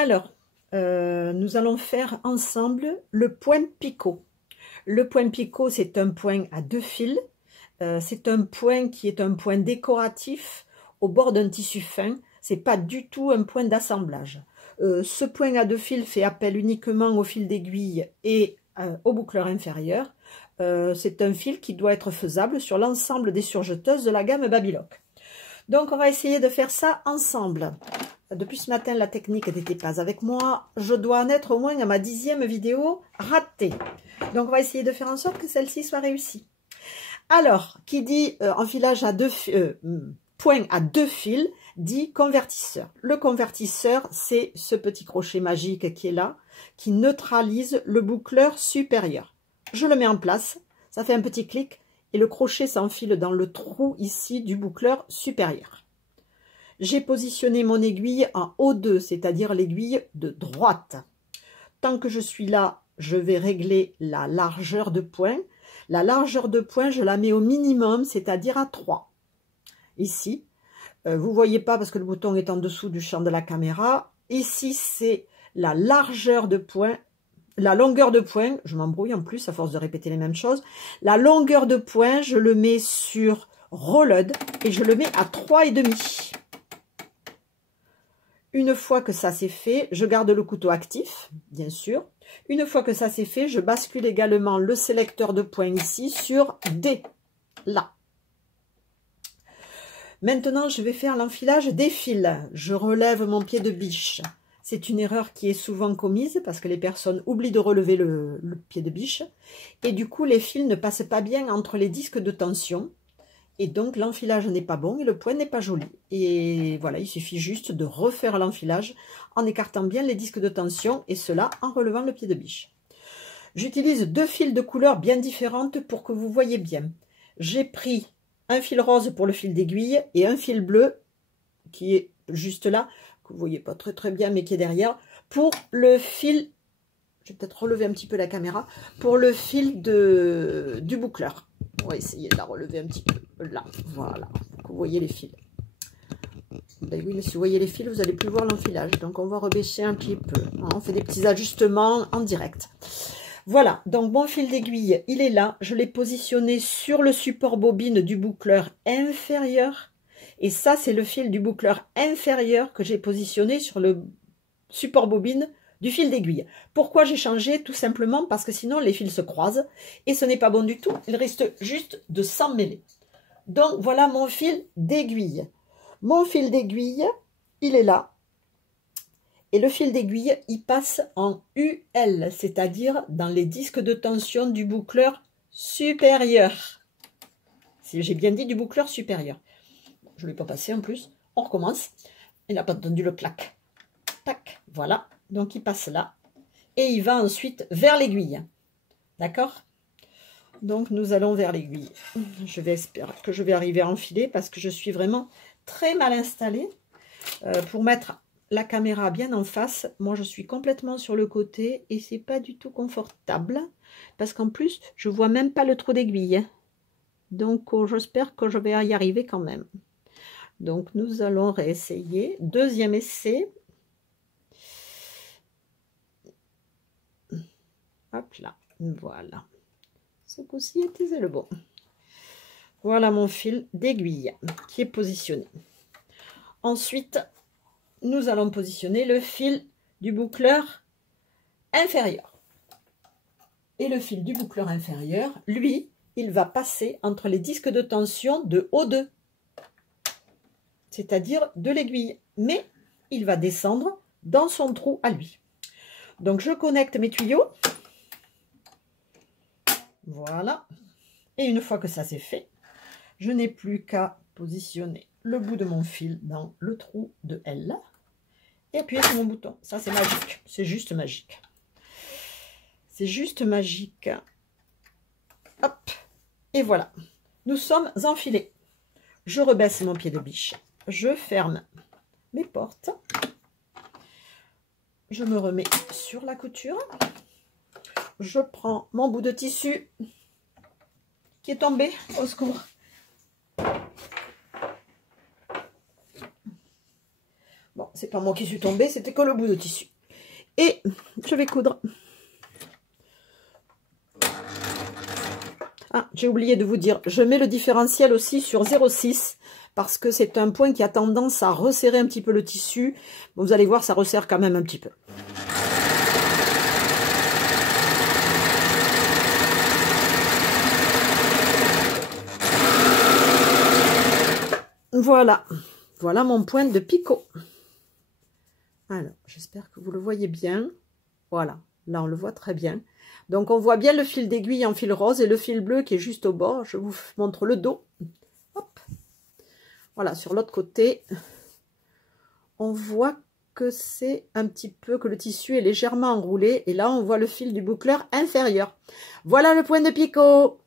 Alors, nous allons faire ensemble le point picot. Le point picot, c'est un point à 2 fils. C'est un point qui est un point décoratif au bord d'un tissu fin. C'est pas du tout un point d'assemblage. Ce point à 2 fils fait appel uniquement au fil d'aiguille et au boucleur inférieur. C'est un fil qui doit être faisable sur l'ensemble des surjeteuses de la gamme Babylock. Donc, on va essayer de faire ça ensemble. Depuis ce matin, la technique n'était pas avec moi. Je dois en être au moins à ma 10e vidéo ratée. Donc, on va essayer de faire en sorte que celle-ci soit réussie. Alors, qui dit enfilage à point à 2 fils, dit convertisseur. Le convertisseur, c'est ce petit crochet magique qui est là, qui neutralise le boucleur supérieur. Je le mets en place, ça fait un petit clic, et le crochet s'enfile dans le trou ici du boucleur supérieur. J'ai positionné mon aiguille en O2, c'est-à-dire l'aiguille de droite. Tant que je suis là, je vais régler la largeur de point. La largeur de point, je la mets au minimum, c'est-à-dire à 3. Ici, vous ne voyez pas parce que le bouton est en dessous du champ de la caméra. Ici, c'est la largeur de point, la longueur de point. Je m'embrouille en plus à force de répéter les mêmes choses. La longueur de point, je le mets sur Rolled et je le mets à 3,5. Une fois que ça c'est fait, je garde le couteau actif, bien sûr. Une fois que ça c'est fait, je bascule également le sélecteur de points ici sur D, là. Maintenant, je vais faire l'enfilage des fils. Je relève mon pied de biche. C'est une erreur qui est souvent commise parce que les personnes oublient de relever le pied de biche. Et du coup, les fils ne passent pas bien entre les disques de tension. Et donc, l'enfilage n'est pas bon et le point n'est pas joli. Et voilà, il suffit juste de refaire l'enfilage en écartant bien les disques de tension et cela en relevant le pied de biche. J'utilise 2 fils de couleurs bien différentes pour que vous voyez bien. J'ai pris un fil rose pour le fil d'aiguille et un fil bleu qui est juste là, que vous voyez pas très bien mais qui est derrière, pour le fil, je vais peut-être relever un petit peu la caméra, pour le fil du boucleur. On va essayer de la relever un petit peu, là, voilà, vous voyez les fils. Ben oui, mais si vous voyez les fils, vous n'allez plus voir l'enfilage, donc on va rebaisser un petit peu. On fait des petits ajustements en direct. Voilà, donc mon fil d'aiguille, il est là. Je l'ai positionné sur le support bobine du boucleur inférieur. Et ça, c'est le fil du boucleur inférieur que j'ai positionné sur le support bobine du fil d'aiguille. Pourquoi j'ai changé? Tout simplement parce que sinon les fils se croisent et ce n'est pas bon du tout. Il reste juste de s'emmêler. Donc voilà mon fil d'aiguille. Mon fil d'aiguille, il est là. Et le fil d'aiguille, il passe en UL, c'est-à-dire dans les disques de tension du boucleur supérieur. Si j'ai bien dit du boucleur supérieur. Je ne l'ai pas passé en plus. On recommence. Il n'a pas entendu le clac. Tac, voilà. Donc il passe là. Et il va ensuite vers l'aiguille. D'accord? Donc nous allons vers l'aiguille. Je vais espérer que je vais arriver à enfiler parce que je suis vraiment très mal installée. Pour mettre la caméra bien en face, moi je suis complètement sur le côté et c'est pas du tout confortable parce qu'en plus je vois même pas le trou d'aiguille. Donc j'espère que je vais y arriver quand même. Donc nous allons réessayer. Deuxième essai. Hop là, voilà. Ce coup-ci était le bon. Voilà mon fil d'aiguille qui est positionné. Ensuite, nous allons positionner le fil du boucleur inférieur. Et le fil du boucleur inférieur, lui, il va passer entre les disques de tension de O2, c'est-à-dire de l'aiguille. Mais il va descendre dans son trou à lui. Donc, je connecte mes tuyaux. Voilà. Et une fois que ça c'est fait, je n'ai plus qu'à positionner le bout de mon fil dans le trou de L et appuyer sur mon bouton. Ça c'est magique, c'est juste magique. C'est juste magique. Hop, et voilà. Nous sommes enfilés. Je rebaisse mon pied de biche. Je ferme mes portes. Je me remets sur la couture. Je prends mon bout de tissu qui est tombé, au secours. Bon, c'est pas moi qui suis tombée, c'était que le bout de tissu. Et je vais coudre. Ah, j'ai oublié de vous dire, je mets le différentiel aussi sur 0,6 parce que c'est un point qui a tendance à resserrer un petit peu le tissu. Vous allez voir, ça resserre quand même un petit peu. Voilà, voilà mon point de picot. Alors, j'espère que vous le voyez bien. Voilà, là on le voit très bien. Donc on voit bien le fil d'aiguille en fil rose et le fil bleu qui est juste au bord. Je vous montre le dos. Hop. Voilà, sur l'autre côté, on voit que c'est un petit peu, que le tissu est légèrement enroulé. Et là, on voit le fil du boucleur inférieur. Voilà le point de picot.